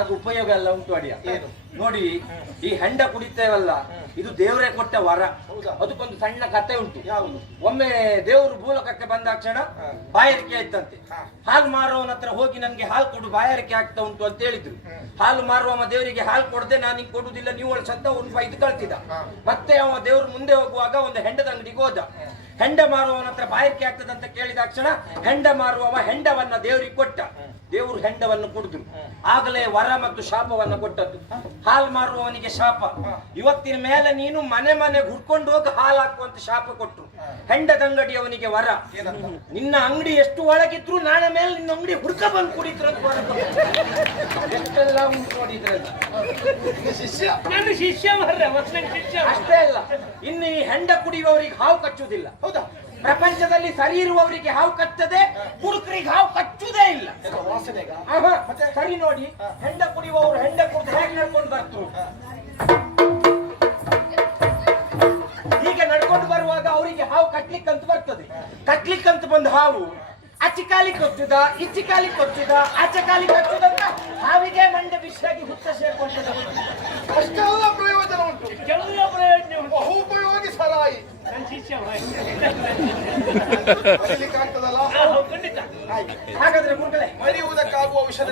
ನಮಗೆ ಉಪಯೋಗ ಎಲ್ಲ ಉಂಟು ಅಡಿಯ. ಏನು ನೋಡಿ, ಈ ಹೆಂಡ ಕುಡಿತೇವಲ್ಲ, ಇದು ದೇವರೇ ಕೊಟ್ಟ ವರ. ಅದಕ್ಕೊಂದು ಸಣ್ಣ ಕತೆ ಉಂಟು. ಯಾವುದು? ಒಮ್ಮೆ ದೇವರು ಭೂಲೋಕಕ್ಕೆ ಬಂದಾಕ್ಷಣ ಬಾಯಾರಿಕೆ ಆಯ್ತಂತೆ. ಹಾಲು ಮಾರುವವನ ಹತ್ರ ಹೋಗಿ ನನ್ಗೆ ಹಾಲು ಕೊಡು, ಬಾಯಾರಿಕೆ ಆಗ್ತಾ ಉಂಟು ಅಂತ ಹೇಳಿದ್ರು. ಹಾಲು ಮಾರುವವ ದೇವರಿಗೆ ಹಾಲು ಕೊಡದೆ ನಾನು ಹಿಂಗ್ ಕೊಡುದಿಲ್ಲ, ನೀವು ಸತ್ತ ಒಂದು ಬೈದು ಕಳ್ತಿದ್ದ. ಮತ್ತೆ ಅವ ದೇವ್ರ ಮುಂದೆ ಹೋಗುವಾಗ ಒಂದು ಹೆಂಡದ ಅಂಗಡಿಗೆ ಹೋದ. ಹೆಂಡ ಮಾರುವವನ ಹತ್ರ ಬಾಯಾರಿಕೆ ಆಗ್ತದಂತ ಕೇಳಿದಾಕ್ಷಣ ಹೆಂಡ ಮಾರುವವ ಹೆಂಡವನ್ನ ದೇವರಿಗೆ ಕೊಟ್ಟ. ದೇವರು ಹೆಂಡವನ್ನು ಕುಡಿದ್ರು. ಆಗಲೇ ವರ ಮತ್ತು ಶಾಪವನ್ನ ಕೊಟ್ಟದ್ದು. ಹಾಲು ಮಾರುವವನಿಗೆ ಶಾಪ, ಇವತ್ತಿನ ಮೇಲೆ ನೀನು ಮನೆ ಮನೆ ಹುಡ್ಕೊಂಡು ಹೋಗಿ ಹಾಲು ಹಾಕುವಂತ ಶಾಪ ಕೊಟ್ರು. ಹೆಂಡದಂಗಡಿಯವನಿಗೆ ವರ, ನಿನ್ನ ಅಂಗಡಿ ಎಷ್ಟು ಒಳಗಿದ್ರು ನಾಳೆ ಮೇಲೆ ನಿನ್ನ ಅಂಗಡಿ ಹುಡ್ಕ ಬಂದು ಕುಡಿದ್ರು ಅಂತ ವರ ಕೊಟ್ರು. ಎಷ್ಟೆಲ್ಲ ಉಂಟು ನೋಡಿದ್ರಲ್ಲ. ಶಿಷ್ಯ ಅಷ್ಟೇ ಅಲ್ಲ, ಇನ್ನು ಈ ಹೆಂಡ ಕುಡಿಯುವವರಿಗೆ ಹಾವು ಕಚ್ಚುವುದಿಲ್ಲ. ಹೌದಾ? ಪ್ರಪಂಚದಲ್ಲಿ ಸರಿ ಇರುವವರಿಗೆ ಹಾವು ಕಚ್ಚದೆ, ಕುಡುಕರಿಗೆ ಹಾವು ಕಚ್ಚುವುದೇ ಇಲ್ಲ. ಮತ್ತೆ ಸರಿ ನೋಡಿ, ಹೆಂಡ ಕುಡಿಯುವವರು ಹೆಂಡ ಕುಡಿದು ಹೇಗೆ ನಡ್ಕೊಂಡು ಬರ್ತರು. ಹೀಗೆ ನಡ್ಕೊಂಡು ಬರುವಾಗ ಅವರಿಗೆ ಹಾವು ಕಟ್ಲಿಕ್ಕಂತ ಬರ್ತದೆ. ಕಟ್ಲಿಕ್ಕಂತ ಬಂದ ಹಾವು ಅಚ್ಚಿ ಕಾಲಿ ಕೊಚ್ಚುದ, ಇಚ್ಚಿ ಕಾಲಿ ಕೊಚ್ಚುದ, ಆಚೆ ಕಾಲಿ ಕೊಚ್ಚುದಂತ ಹಾವಿಗೆ ಮಂಡೆ ಬಿಸಿಯಾಗಿ ಹುತ್ತ ಸೇರ್ಕೊಂಡದ. ಅಷ್ಟೆಲ್ಲ ಪ್ರಯೋಜನ ಉಂಟು. ಎಲ್ಲ ಪ್ರಯೋಜನ ಉಂಟು. ಬಹು ಉಪಯೋಗಿ ಸರಾಯಿ. ನನ್ನ ಶಿಷ್ಯ ಮರಿಲಿಕ್ಕೆ ಆಗ್ತದಲ್ಲ? ಖಂಡಿತ. ಹಾಗಾದ್ರೆ ಮುರುಗಲೇ ಮರಿಯುವುದಕ್ಕಾಗುವ ವಿಷಯ